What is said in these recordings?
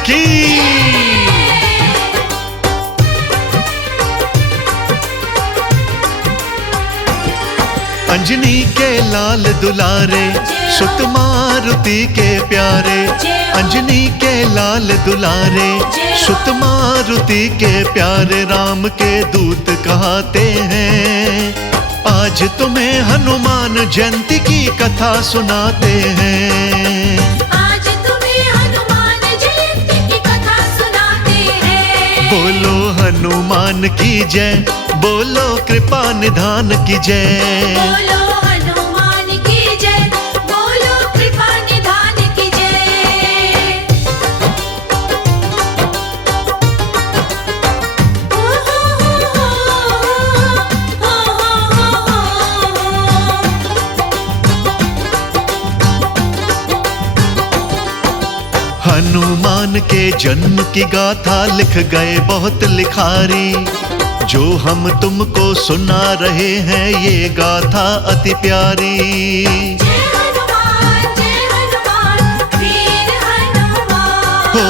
की। अंजनी के लाल दुलारे, सुत मारुति के प्यारे। अंजनी के लाल दुलारे, सुत मारुति के प्यारे, राम के दूत कहते हैं। आज तुम्हें हनुमान जयंती की कथा सुनाते हैं। आज तुम्हें हनुमान जयंती की कथा सुनाते हैं। बोलो हनुमान की जय, बोलो कृपा निधान की जय। बोलो हनुमान की जय, बोलो कृपा निधान की जय। ओ हो हो हनुमान के जन्म की गाथा लिख गए बहुत लिखारी। जो हम तुमको सुना रहे हैं ये गाथा अति प्यारी। जय हनुमान वीर हनुमान। हो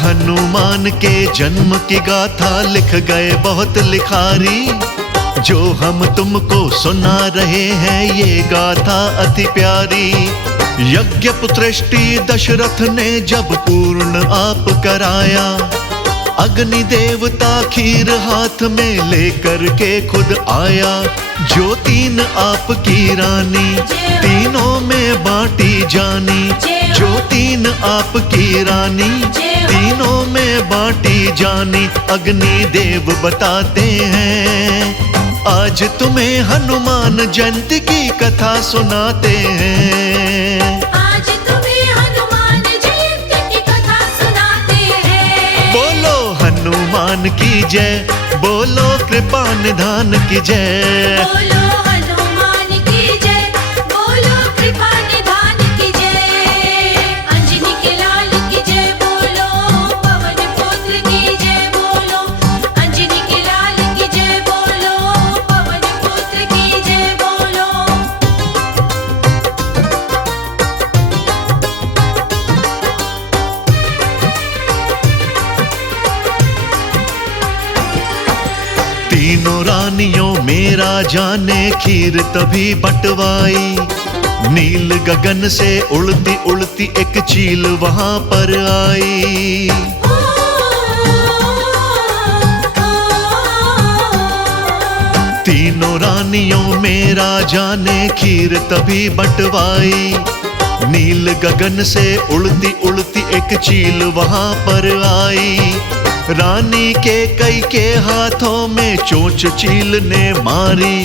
हनुमान के जन्म की गाथा लिख गए बहुत लिखारी। जो हम तुमको सुना रहे हैं ये गाथा अति प्यारी। यज्ञ पुत्रष्टि दशरथ ने जब पूर्ण आप कराया, अग्नि देवता खीर हाथ में लेकर के खुद आया। जो तीन आपकी रानी, तीनों में बांटी जानी। जो तीन आपकी रानी, तीनों में बांटी जानी। अग्नि देव बताते हैं, आज तुम्हें हनुमान जयंती की कथा सुनाते हैं। आज तुम्हें हनुमान जयंती की कथा सुनाते हैं। बोलो हनुमान की जय, बोलो कृपा निधान की जय। बोलो हनुमान की जय, बोलो कृपा निधान की जय। अंजनी के लाल की जय बोलो, पवन पुत्र की जय बोलो। अंजनी के लाल की जय बोलो, पवन पुत्र की जय बोलो। तीनों रानियों में राजा ने खीर तभी बंटवाई। नील गगन से उड़ती उड़ती एक चील वहां पर आई। तीनों रानियों में राजा ने खीर तभी बंटवाई। नील गगन से उड़ती उड़ती एक चील वहां पर आई। रानी के कई के हाथों में चोंच चील ने मारी।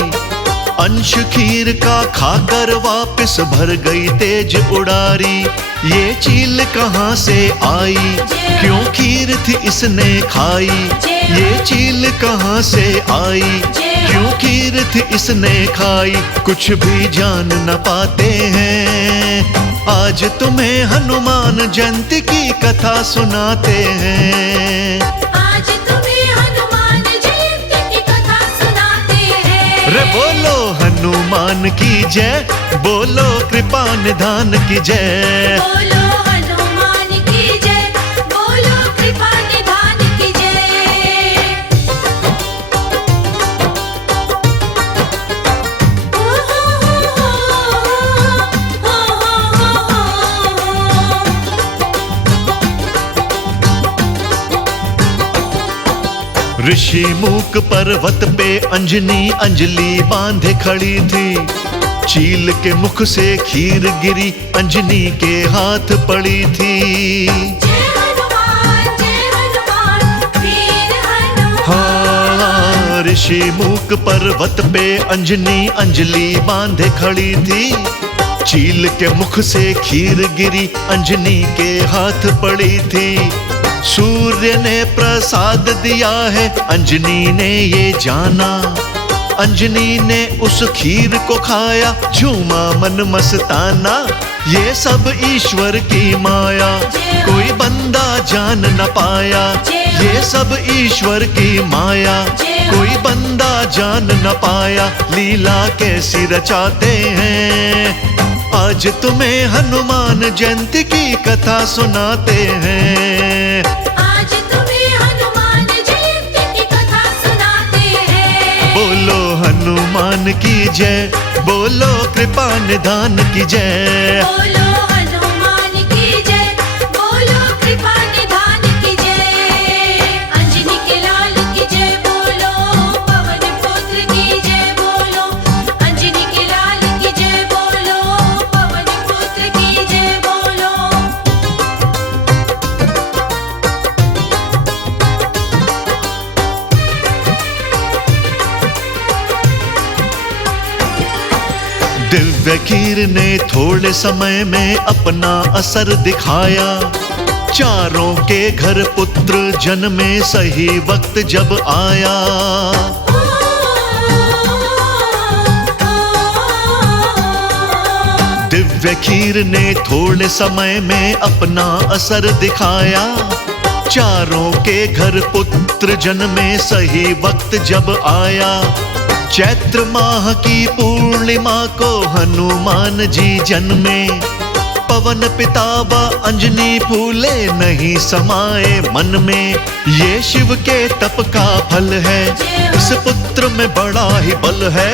अंश खीर का खाकर वापस भर गई तेज उड़ारी। ये चील कहाँ से आई, क्यों खीर थी इसने खाई। ये चील कहाँ से आई, क्यों खीर थी इसने खाई। कुछ भी जान न पाते हैं, आज तुम्हें हनुमान जयंती की कथा सुनाते हैं। आज तुम्हें हनुमान जयंती की कथा सुनाते हैं। रे बोलो हनुमान की जय, बोलो कृपा निधान की जय। बोलो हनुमान की जय, बोलो कृपा निधान की जय। ओ हो ऋषि मूक पर्वत पे अंजनी अंजलि बांधे खड़ी थी। चील के मुख से खीर गिरी, अंजनी के हाथ पड़ी थी। जय हनुमान वीर हनुमान। हाँ ऋषि मूक पर्वत पे अंजनी अंजलि बांधे खड़ी थी। चील के मुख से खीर गिरी, अंजनी के हाथ पड़ी थी। सूर्य ने प्रसाद दिया है, अंजनी ने ये जाना। अंजनी ने उस खीर को खाया, झूमा मन मस्ताना। ये सब ईश्वर की माया, कोई बंदा जान न पाया। ये सब ईश्वर की माया, कोई बंदा जान न पाया। लीला कैसी रचाते हैं, आज तुम्हें हनुमान जयंती की कथा सुनाते हैं। आज तुम्हें हनुमान जयंती की कथा सुनाते हैं। बोलो हनुमान की जय, बोलो कृपा निधान की जय। बोलो हनुमान की जय, बोलो कृपा निधान की जय। अंजनी के लाल की जय बोलो, पवन पुत्र की जय बोलो। अंजनी के लाल की जय बोलो, पवन पुत्र की जय बोलो। दिव्य खीर ने थोड़े समय में अपना असर दिखाया। चारों के घर पुत्र जन्मे सही वक्त जब आया। दिव्य खीर ने थोड़े समय में अपना असर दिखाया। चारों के घर पुत्र जन्मे सही वक्त जब आया। चैत्र माह की पूर्णिमा को हनुमान जी जन्मे। पवन पिता व अंजनी फूले नहीं समाए मन में। ये शिव के तप का फल है, इस पुत्र में बड़ा ही बल है।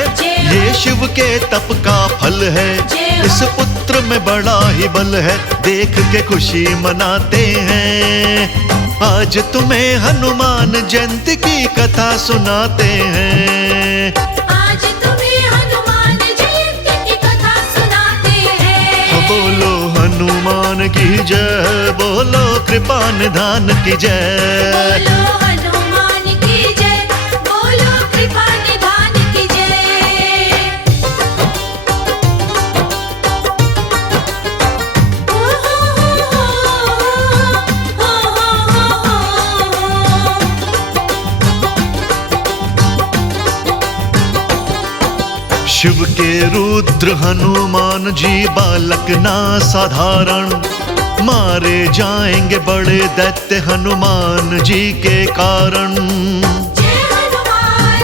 ये शिव के तप का फल है, इस पुत्र में बड़ा ही बल है। देख के खुशी मनाते हैं। आज तुम्हें हनुमान जयंती की कथा सुनाते हैं। आज तुम्हें हनुमान जयंती की कथा सुनाते हैं। बोलो हनुमान की जय, बोलो कृपा निधान की जय। बोलो हनुमान की जय, बोलो कृपा निधान की जय। ओ हो शिव के रुद्र हनुमान जी बालक ना साधारण। मारे जाएंगे बड़े दैत्य हनुमान जी के कारण। जय हनुमान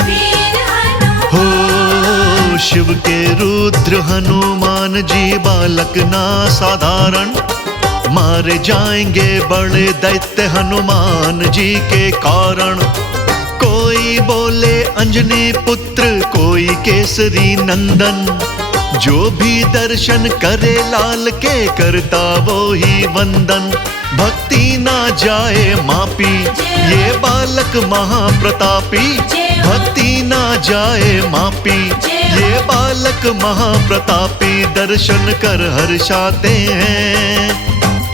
वीर हनुमान। हो शिव के रुद्र हनुमान जी बालक ना साधारण। मारे जाएंगे बड़े दैत्य हनुमान जी के कारण। कोई बोले अंजनी पुत्र, कोई केसरी नंदन। जो भी दर्शन करे लाल के करता वो ही वंदन। भक्ति ना जाए मापी, ये बालक महाप्रतापी। भक्ति ना जाए मापी, ये बालक महाप्रतापी। दर्शन कर हर्षाते हैं।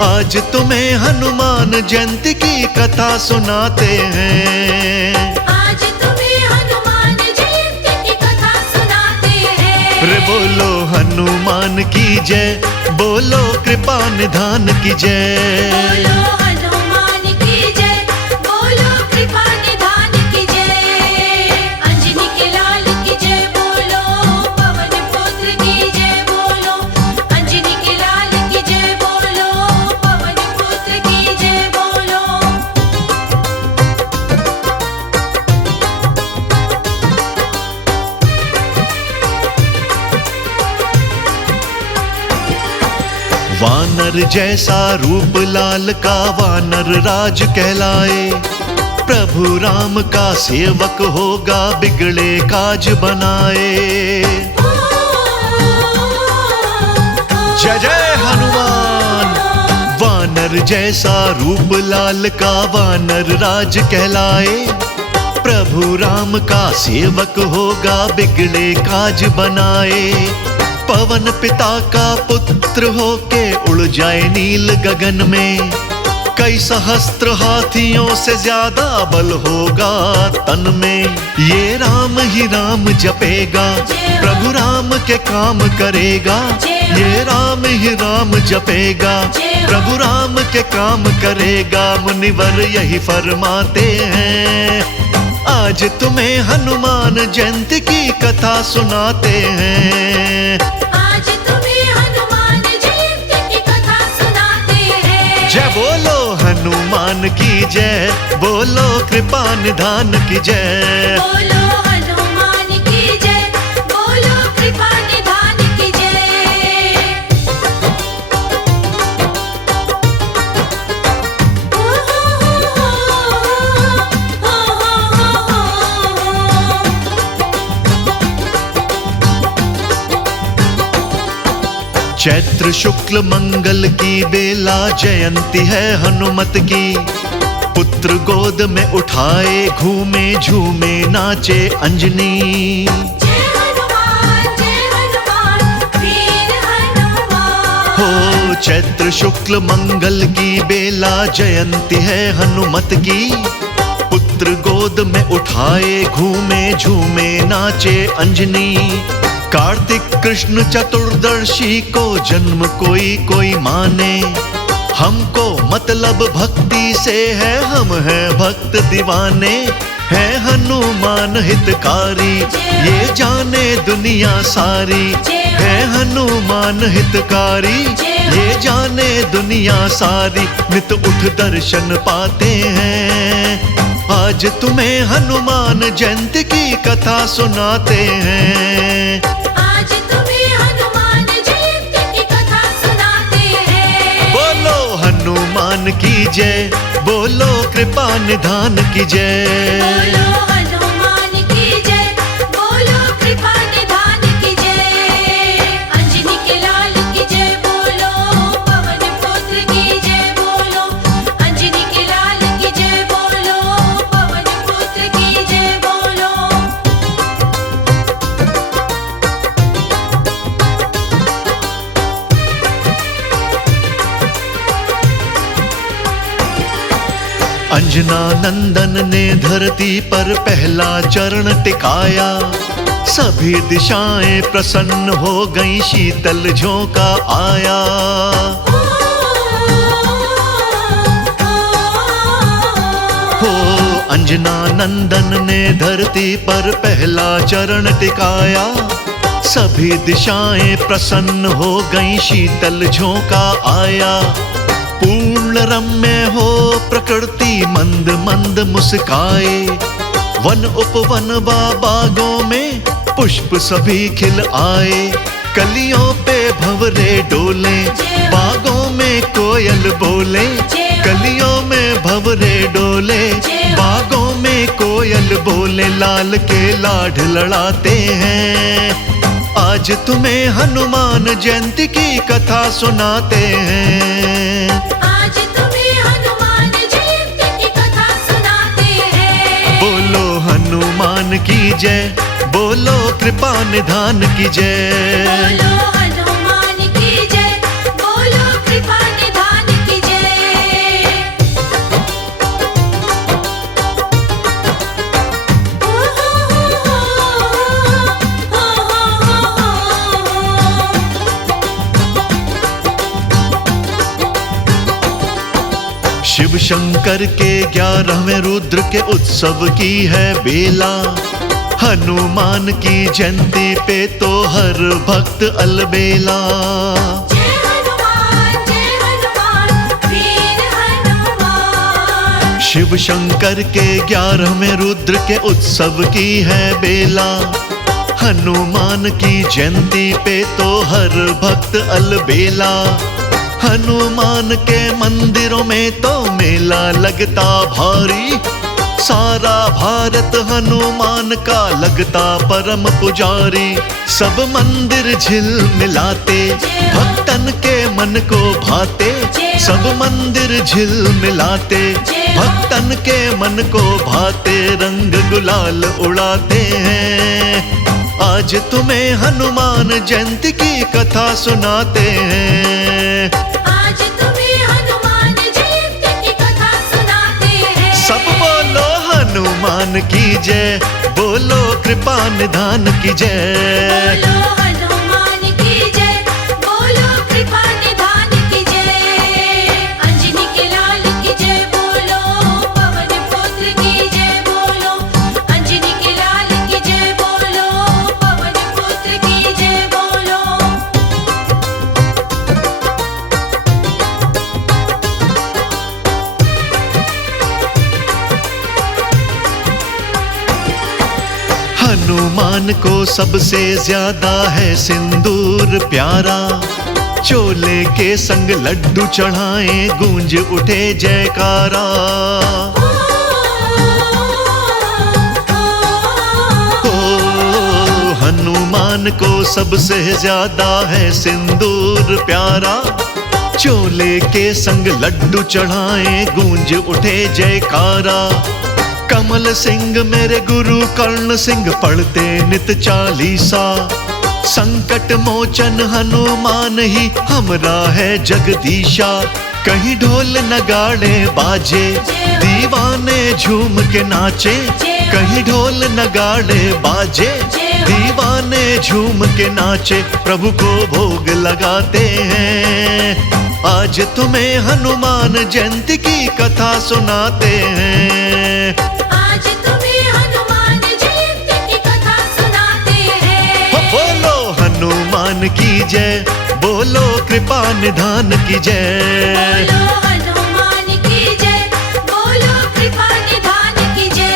आज तुम्हें हनुमान जयंती की कथा सुनाते हैं। आज तुम्हें हनुमान जयंती की कथा सुनाते हैं। रे बोलो हनुमान की जय, बोलो कृपा निधान की जय। बोलो हनुमान की जय, बोलो कृपा निधान की जय। अंजनी के लाल की जय बोलो, पवन पुत्र की जय बोलो। अंजनी के लाल की जय बोलो, पवन पुत्र की जय बोलो। वानर जैसा रूप लाल का वानर राज कहलाए। प्रभु राम का सेवक होगा, बिगड़े काज बनाए। जय जय हनुमान। वानर जैसा रूप लाल का वानर राज कहलाए। प्रभु राम का सेवक होगा, बिगड़े काज बनाए। पवन पिता का पुत्र होके उड़ जाए नील गगन में। कई सहस्त्र हाथियों से ज्यादा बल होगा तन में। ये राम ही राम जपेगा, प्रभु राम के काम करेगा। ये राम ही राम जपेगा, प्रभु राम के काम करेगा। मुनिवर यही फरमाते हैं। आज तुम्हें हनुमान जयंती की कथा सुनाते हैं। आज तुम्हें हनुमान जयंती की कथा सुनाते हैं। जय बोलो हनुमान की जय, बोलो कृपा निधान की जय। बोलो हनुमान की जय, बोलो कृपा निधान की चैत्र शुक्ल मंगल की बेला जयंती है हनुमत की। पुत्र गोद में उठाए घूमे झूमे नाचे अंजनी। जय हनुमान वीर हनुमान। हो चैत्र शुक्ल मंगल की बेला जयंती है हनुमत की। पुत्र गोद में उठाए घूमे झूमे नाचे अंजनी। कार्तिक कृष्ण चतुर्दशी को जन्म कोई कोई माने। हमको मतलब भक्ति से है, हम हैं भक्त दीवाने। है हनुमान हितकारी ये जाने दुनिया सारी। है हनुमान हितकारी ये जाने दुनिया सारी। नित उठ दर्शन पाते हैं। आज तुम्हें हनुमान जयंती की कथा सुनाते हैं। आज तुम्हें हनुमान जयंती की कथा सुनाते हैं। बोलो हनुमान की जय, बोलो कृपा निधान की जय। बोलो हनुमान की जय, बोलो कृपा निधान की जय। अंजनी के लाल की जय बोलो, पवन पुत्र की जय बोलो। अंजनी के लाल की जय बोलो, पवन पुत्र की जय बोलो। अंजना नंदन ने धरती पर पहला चरण टिकाया। सभी दिशाएं प्रसन्न हो गईं, शीतल झोंका आया। हो अंजना नंदन ने धरती पर पहला चरण टिकाया। सभी दिशाएं प्रसन्न हो गईं, शीतल झोंका आया। पूर्ण रम्य हो प्रकृति मंद मंद मुस्काए। वन उपवन बागों में पुष्प सभी खिल आए। कलियों पे भंवरे डोले, बागों में कोयल बोले। कलियों में भंवरे डोले, बागों में कोयल बोले। लाल के लाड लड़ाते हैं। आज तुम्हें हनुमान जयंती की कथा सुनाते हैं। आज तुम्हें हनुमान जयंती की कथा सुनाते हैं। बोलो हनुमान की जय, बोलो कृपा निधान की जय। बोलो हनुमान की जय, बोलो कृपा निधान की जय। ओ हो शिव शंकर के 11वें रुद्र के उत्सव की है बेला। हनुमान की जयंती पे तो हर भक्त अलबेला। जय हनुमान वीर हनुमान। शिव शंकर के 11वें रुद्र के उत्सव की है बेला। हनुमान की जयंती पे तो हर भक्त अलबेला। हनुमान के मंदिरों में तो मेला लगता भारी। सारा भारत हनुमान का लगता परम पुजारी। सब मंदिर झिलमिलाते, भक्तन के मन को भाते। सब मंदिर झिलमिलाते, भक्तन के मन को भाते। रंग गुलाल उड़ाते हैं। आज तुम्हें हनुमान जयंती की कथा सुनाते हैं। आज तुम्हें हनुमान जयंती की कथा सुनाते हैं। सब बोलो हनुमान की जय, बोलो कृपा निधान की जय। बोलो हनुमान की जय, बोलो कृपा निधान की जय। अंजनी के लाल की जय बोलो, पवन पुत्र की जय बोलो। अंजनी के लाल की जय बोलो, पवन पुत्र की जय बोलो। हनुमान को सबसे ज्यादा है सिंदूर प्यारा। चोले के संग लड्डू चढ़ाए, गूंज उठे जयकारा। ओ हनुमान हनुमान को सबसे ज्यादा है सिंदूर प्यारा। चोले के संग लड्डू चढ़ाए गूंज उठे जयकारा। कमल सिंह मेरे गुरु कर्ण सिंह पढ़ते नित चालीसा। संकट मोचन हनुमान ही हमरा है जगदीशा। कहीं ढोल नगाड़े बाजे दीवाने झूम के नाचे। कहीं ढोल नगाड़े बाजे दीवाने झूम के नाचे। प्रभु को भोग लगाते हैं, आज तुम्हें हनुमान जयंती की कथा सुनाते हैं। आज तुम्हें हनुमान जयंती की कथा सुनाते हैं। बोलो हनुमान की जय, बोलो कृपा निधान की जय। बोलो हनुमान की जय, बोलो कृपा निधान की जय।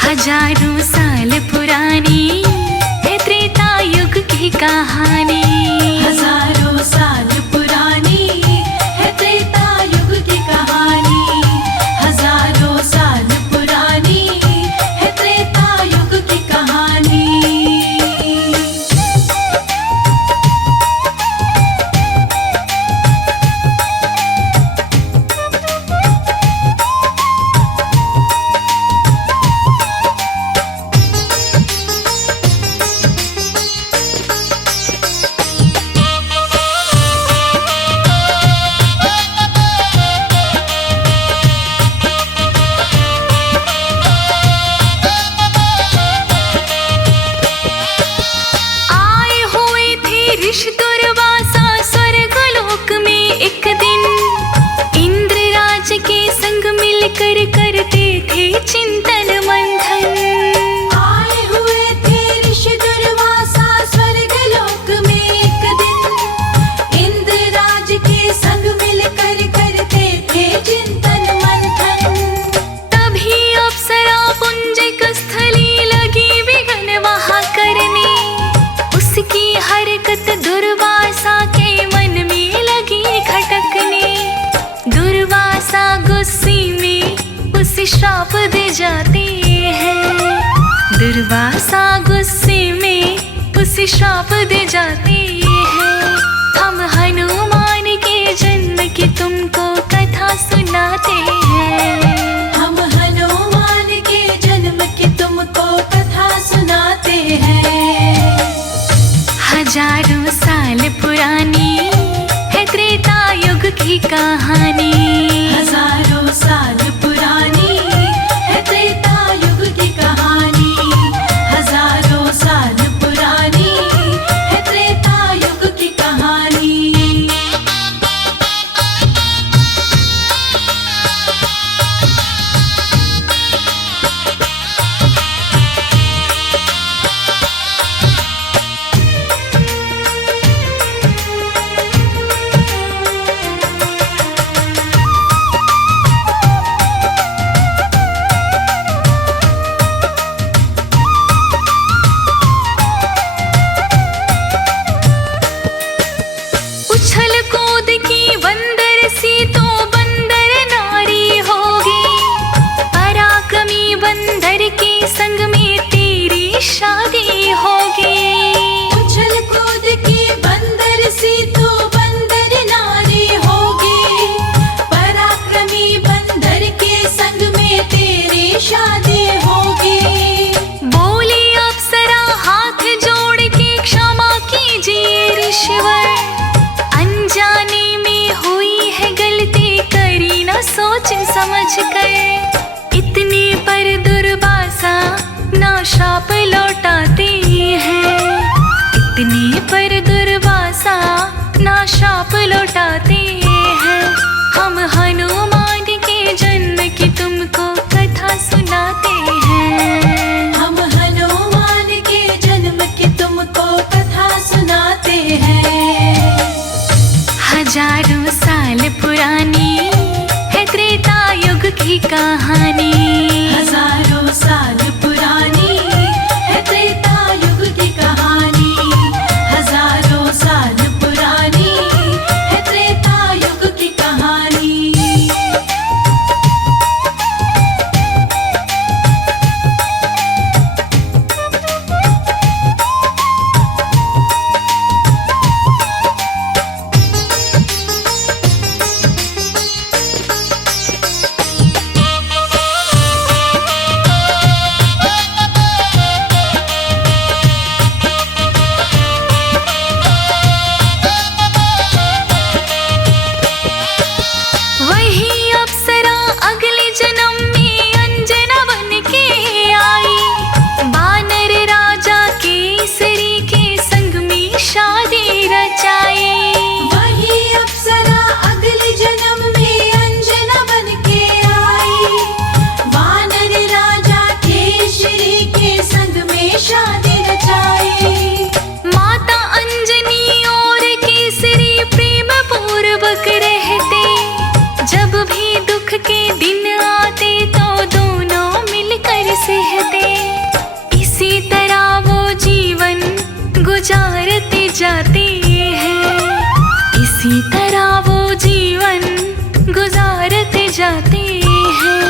हजारों साल पुरानी है त्रेता युग की कहानी। हजारों साल पुरानी है त्रेता युग की कहानी। हजारों साल पुरानी है त्रेता युग की कहानी। ऋषि दुर्वासा स्वर्गलोक में एक दिन इंद्र राज के संग मिलकर करते थे चिंतन मंथन। आए हुए थे ऋषि दुर्वासा स्वर्गलोक में एक दिन इंद्र राज के संग मिलकर करते थे चिंतन मंथन। तभी अप्सरा पुंजिक स्थली लगी विघ्न वहाँ करने। उसकी हरकत दुर्वासा के मन में लगी खटकने। दुर्वासा गुस्से में उसे श्राप दे जाते हैं। दुर्वासा गुस्से में उसे श्राप दे जाते हैं। हम हनुमान के जन्म की तुमको कथा सुनाते हैं। हम हनुमान के जन्म की तुमको कथा सुनाते हैं। हजारों साल पुरानी है त्रेता युग की कहानी। हजारों साल पुरानी है त्रेता युग की कहानी। हजारों साल पुरानी है त्रेता युग की कहानी। समझ कर, इतने पर दुर्वासा ना शाप लौटाते हैं। इतने पर दुर्वासा ना शाप लौटाते हैं। हम हनुमान के जन्म की तुमको कथा सुनाते हैं। हम हनुमान के जन्म की तुमको कथा सुनाते हैं। हजारों साल पुरानी है त्रेता युग की कहानी। हजारों साल पुरानी है त्रेता युग की कहानी। हजारों साल पुरानी है त्रेता युग की कहानी। वही अप्सरा अगले जन्म में अंजना बन के आई। बानर राजा केसरी के संग में शादी रचाई। वही अप्सरा अगले जन्म में अंजना बन के आई। वानर राजा केसरी के संग में शादी रचाई। माता अंजनी और केसरी प्रेम पूर्वक रहते। जब भी दुख के दिन आते तो दोनों मिलकर सहते। इसी तरह वो जीवन गुजारते जाते हैं। इसी तरह वो जीवन गुजारते जाते हैं।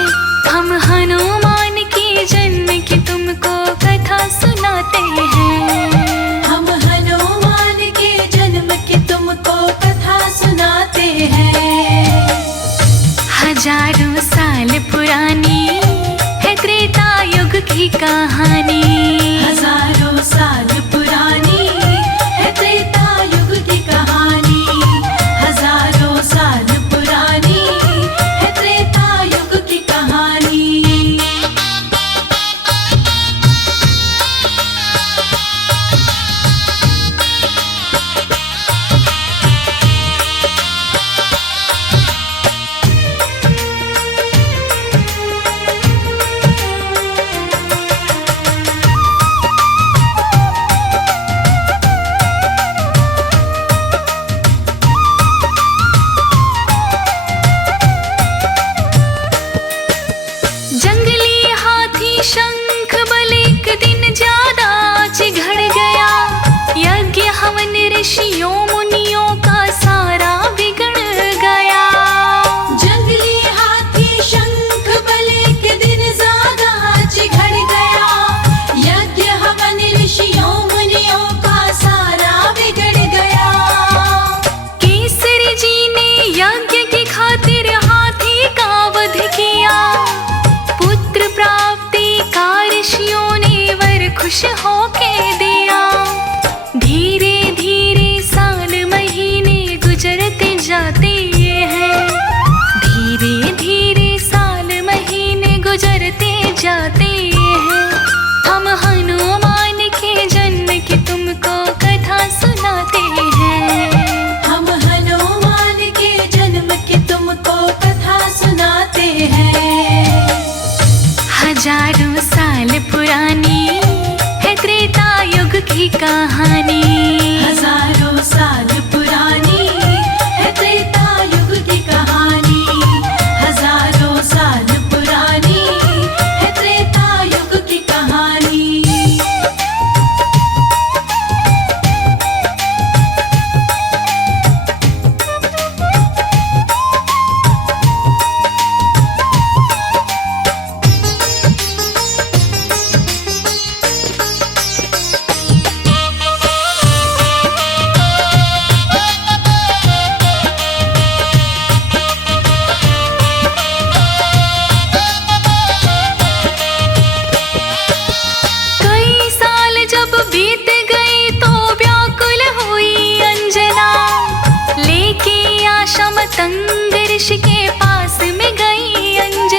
हम हनुमान के जन्म की तुमको कथा सुनाते हैं। हम हनुमान के जन्म की तुमको कथा सुनाते हैं। हजारों साल पुरानी है त्रेता युग की कहानी। हजारों साल पुरानी है त्रेता युग की कहानी। हजारों साल पुरानी है त्रेता युग की कहानी। जंगली हाथी शंख बल एक दिन ज्यादा चिढ़ गया। यज्ञ हवन ऋषियों मुनियों का सारा बिगड़ गया। जंगली हाथी शंख बल के दिन ज्यादा चिढ़ गया। यज्ञ हवन ऋषियों मुनियों का सारा बिगड़ गया। केसरी जी ने यज्ञ की खातिर हाथी का वध किया। पुत्र प्राप्ति का ऋषियों ने वर खुश होके दिया। धीरे धीरे साल महीने गुजरते जाते हैं। धीरे धीरे साल महीने गुजरते जाते हैं। हम हनुमान के जन्म की तुमको कथा सुनाते हैं। हम हनुमान के जन्म की तुमको कथा सुनाते हैं। हजारों साल पुरानी है त्रेता युग की कहानी। हजारों साल पुरानी है त्रेता युग की कहानी। हजारों साल पुरानी है त्रेता युग की कहानी। तंग ऋषि के पास में गई अंजना।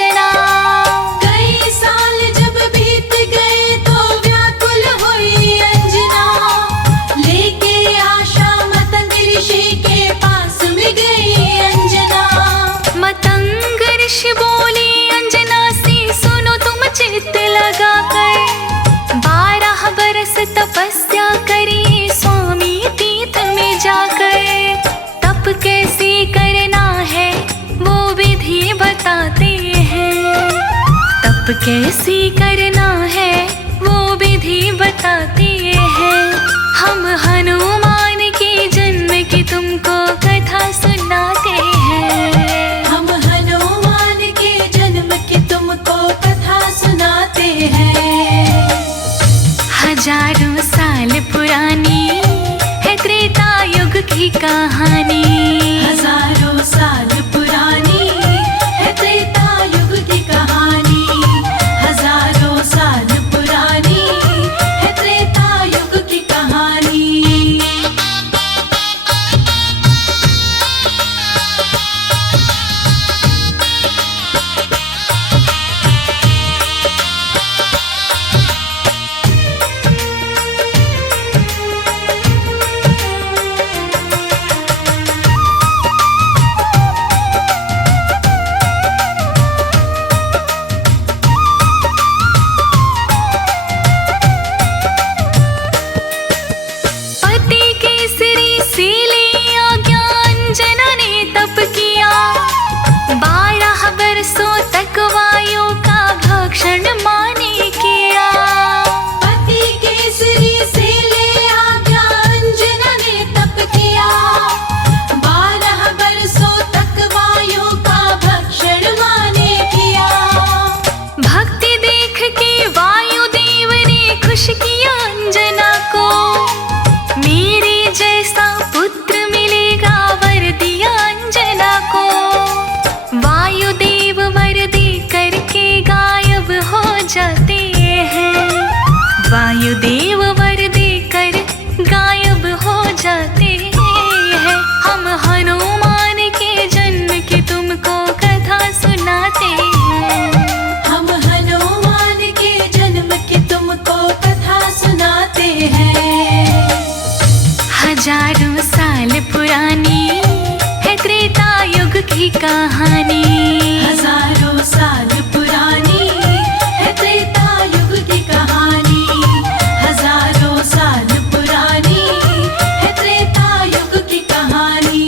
ऋषि बोले अंजना से सुनो तुम चित्त लगा कर, 12 बरस तपस्या करी स्वामी तीर्थ में जाकर। तप कैसे करना है वो विधि बताते हैं, तप कैसे करना है वो विधि बताते हैं। हम हनुमान के जन्म की तुमको कथा सुनाते हैं, हम हनुमान के जन्म की तुमको कथा सुनाते हैं। हजारों साल पुरानी है त्रेता युग की कहानी, हजारों साल पुरानी है त्रेता युग की कहानी, हजारों साल पुरानी है त्रेता युग की कहानी। पति केसरी से ले आज्ञा अंजना ने तप किया, 12 बरसों तक वायु का भक्षण माने किया। पति केसरी से ले आज्ञा अंजना ने तप किया, 12 बरसों तक वायु का भक्षण माने किया। भक्ति देख के वायुदेव ने खुश किया अंजना को, मेरे जैसा पुत्र मिलेगा वर दिया अंजना को। वायुदेव वर दे करके गायब हो जाते हैं, वायुदेव वर दे कर गायब हो जाते हैं। हम हनुमान के जन्म की तुमको कथा सुनाते हैं, हम हनुमान के जन्म की तुमको कथा सुनाते हैं। हजारों साल पुरानी है त्रेता युग की कहानी, हजारों साल पुरानी है त्रेता युग की कहानी, हजारों साल पुरानी है त्रेता युग की कहानी।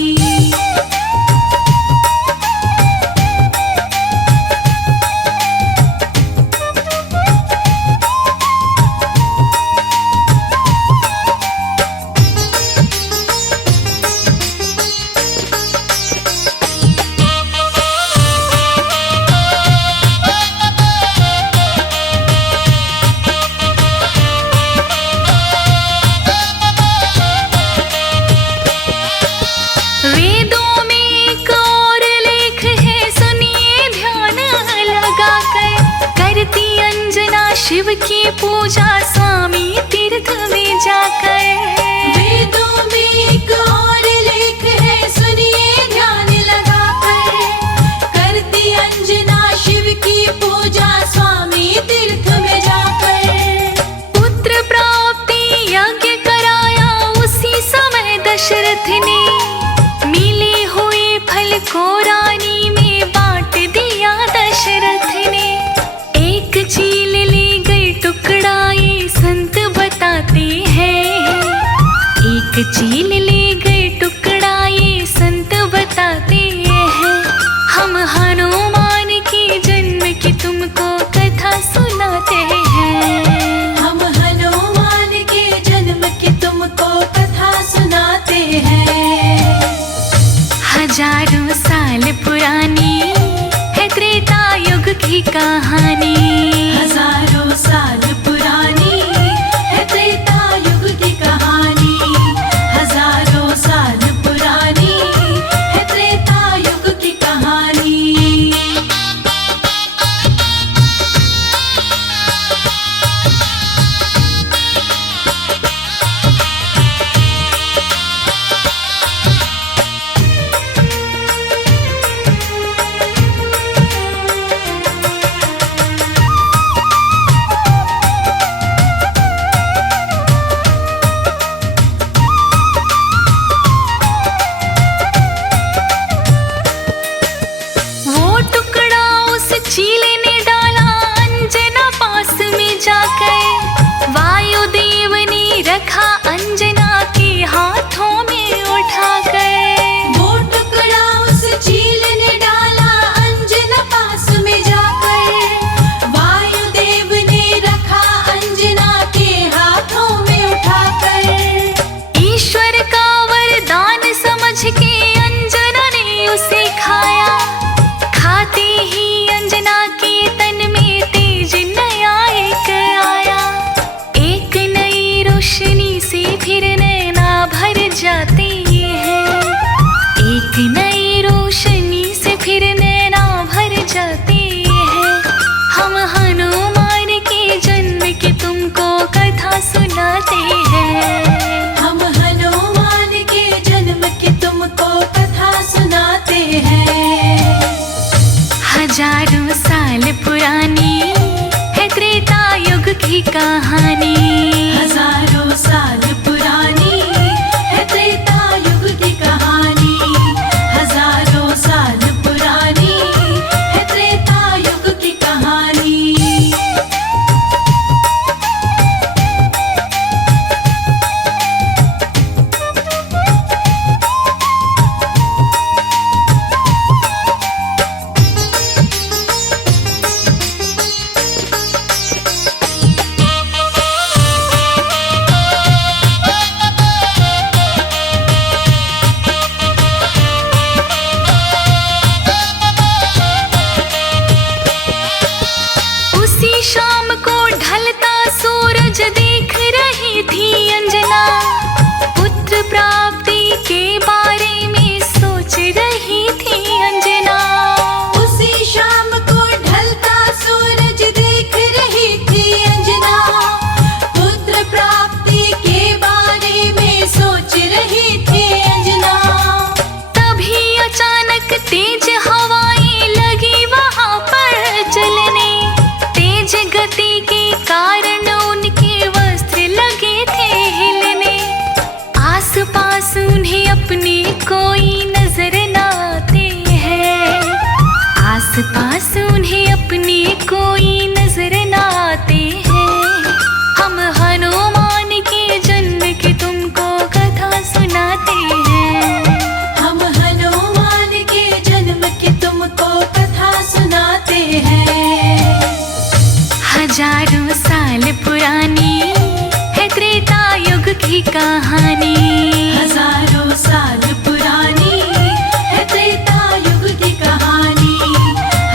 वेदों में एक और लेख है सुनिए ध्यान लगा कर, करती अंजना शिव की पूजा स्वामी तीर्थ में जाकर। वेदों में एक और लेख है सुनिए ध्यान लगाकर, करती अंजना शिव की पूजा स्वामी तीर्थ में जाकर। पुत्र प्राप्ति यज्ञ कराया उसी समय दशरथ ने, मिले हुए फल को रानी में बांट दिया दशरथ ने। एक चील ले गए टुकड़ा ये संत बताते हैं, एक चील ले गए टुकड़ा ये संत बताते हैं। हम हनुमान के जन्म की तुमको कथा सुनाते हैं, हम हनुमान के जन्म की तुमको कथा सुनाते हैं। हजारों साल पुरानी है त्रेता युग की कहानी, हजारों साल पुरानी है त्रेता युग की कहानी, हजारों साल पुरानी है त्रेता युग की कहानी। सुनाते हैं। हम हनुमान के जन्म की तुमको कथा सुनाते हैं। हजारों साल पुरानी है त्रेता युग की कहानी। हजारों साल पुरानी है त्रेता युग की कहानी। हजारों साल पुरानी है त्रेता युग की कहानी। उसी शाम को ढलता सूरज देख रही थी अंजना। पुत्र प्राप्ति के बारे में सोच रही थी अंजना। उसी शाम को ढलता सूरज देख रही थी अंजना। पुत्र प्राप्ति के बारे में सोच रही थी अंजना। तभी अचानक तेज हवाएं लगी वहां पर चलने। तेज गति के कारण उनके वस्त्र लगे थे हिलने। आस पास उन्हें अपने कोई नजर न आते हैं। आस पास उन्हें अपने कोई नजर न आते हैं। हम हनुमान के जन्म की तुमको कथा सुनाते हैं। हम हनुमान के जन्म की तुमको कथा सुनाते हैं। हजारों साल पुरानी है त्रेता युग की कहानी। हजारों साल पुरानी है त्रेता युग की कहानी।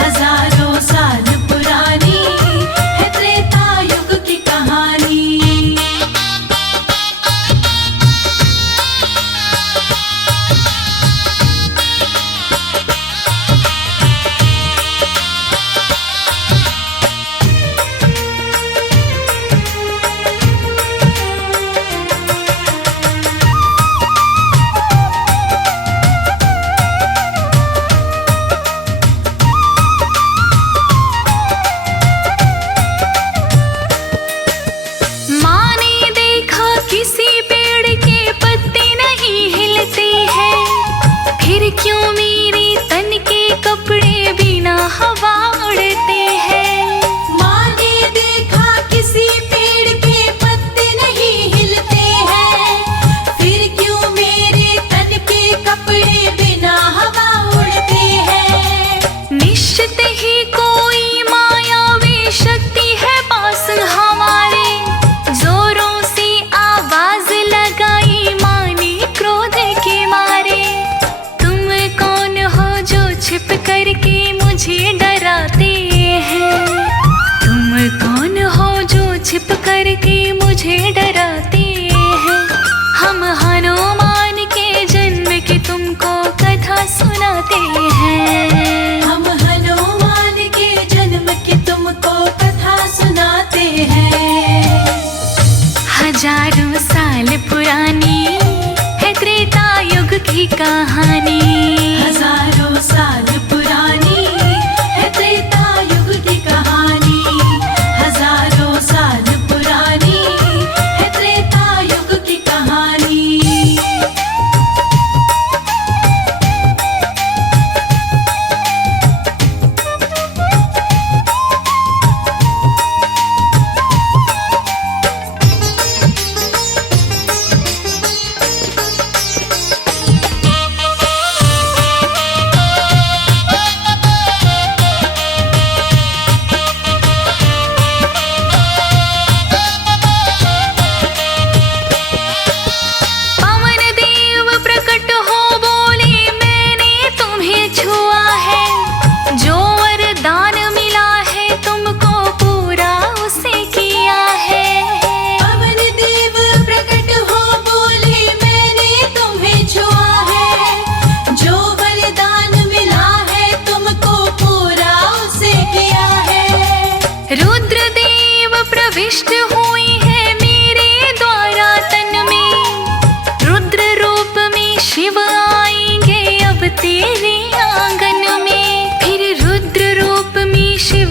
हजारों साल पुरानी है त्रेता युग की कहानी। माँ ने देखा किसी पेड़ के पत्ते नहीं हिलते हैं। फिर क्यों मेरे तन के कपड़े बिना हवा उड़ते हैं। माँ ने देखा किसी पेड़ के पत्ते नहीं हिलते हैं। फिर क्यों मेरे तन के कपड़े बिना हवा उड़ते हैं। निश्चित ही कोई मायावी शक्ति है पास हमारे। जोरों से आवाज लगाई माँ ने क्रोध के मारे। तुम कौन हो जो छिप करके मुझे डराते हैं। तुम कौन हो जो छिप करके मुझे डराते हैं। हम हनुमान के जन्म की तुमको कथा सुनाते हैं। हम हनुमान के जन्म की तुमको कथा सुनाते हैं। हजारों साल पुरानी है त्रेता युग की कहानी। हजारों साल पुरानी है त्रेता युग की कहानी। हजारों साल पुरानी है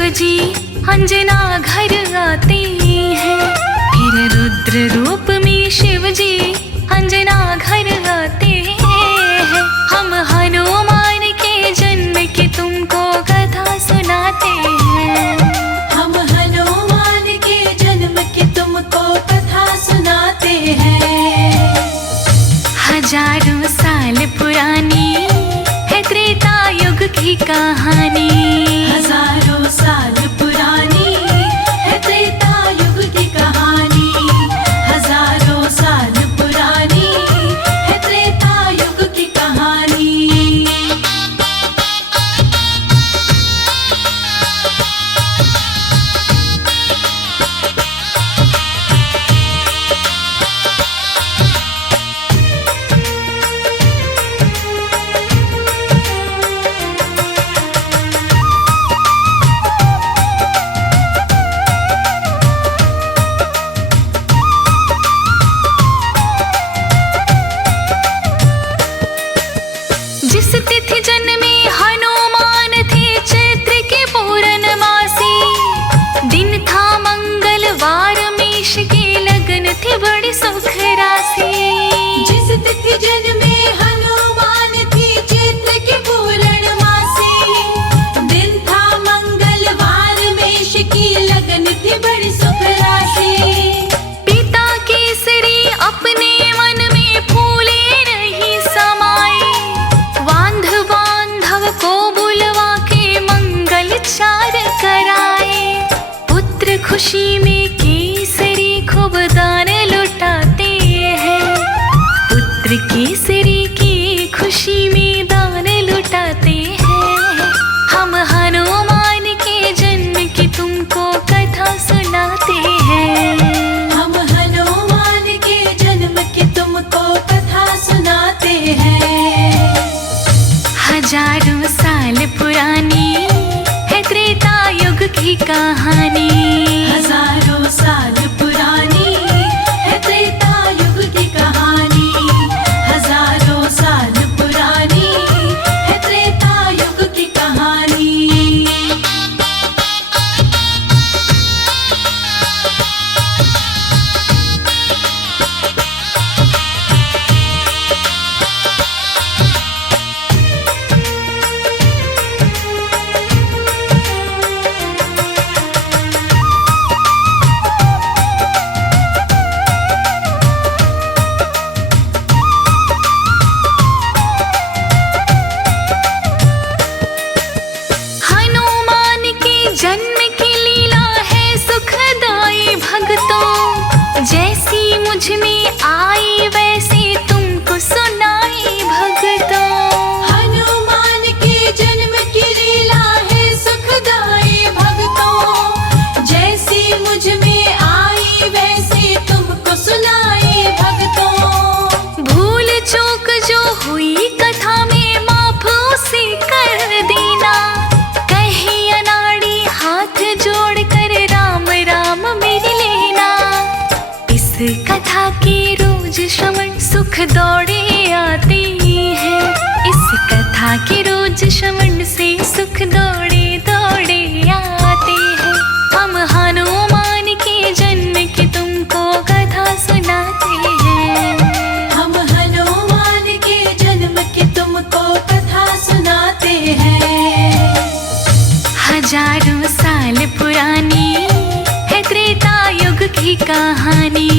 जी अंजना घर आते हैं, फिर रुद्र रूप में शिव जी अंजना घर आते हैं। हम हनुमान के जन्म की तुमको कथा सुनाते हैं, हम हनुमान के जन्म की तुमको कथा सुनाते हैं। हजारों साल पुरानी है त्रेता युग की कहानी, हजारों साल पुरानी है त्रेता युग की कहानी, हजारों साल पुरानी है त्रेता युग की कहानी। जिस तिथि जन्मे हनुमान थे चैत्र के पूर्णमासी, दिन था मंगलवार मेष के लगन थे बड़ी सुख राशि। जिस तिथि जन्मे हनुमान थी चैत्र की पूर्णमासी, दिन था मंगलवार मेष की लगन थी बड़ी सुख राशि। पिता केसरी अपने मन में फूले नहीं समाये, बांधव को बुलवा के मंगल चार कराए। पुत्र खुशी में केसरी खूब दान लुटाते हैं, पुत्र केसरी की खुशी में दान लुटाते हैं। हम हनुमान के जन्म की तुमको कथा सुनाते हैं, हम हनुमान के जन्म की तुमको कथा सुनाते हैं। हजारों साल पुरानी है त्रेता युग की कहानी, हजारों साल पुरानी है त्रेता युग की कहानी, हजारों साल पुरानी है त्रेता युग की कहानी। हनुमान के जन्म की लीला है सुखदाई भक्तों, जैसी मुझ में आई वैसे तुमको सुनाई भक्तों। हनुमान के जन्म की लीला है सुखदाई भक्तों, जैसी मुझ में आई वैसे तुमको सुनाई भक्तों। भूल चूक जो हुई कथा में माफ उसे कर देना, कहीं अनाड़ी हाथ जोड़ कर राम राम मेरे लेना। इस कथा के रोज श्रवण सुख दौड़े आते हैं, इस कथा के रोज श्रवण से सुख दौड़े दौड़े आते हैं। हम हनुमान के जन्म की तुमको कथा सुनाते हैं, हम हनुमान के जन्म की तुमको कथा सुनाते हैं। हजारों साल पुरानी है त्रेता युग की कहानी,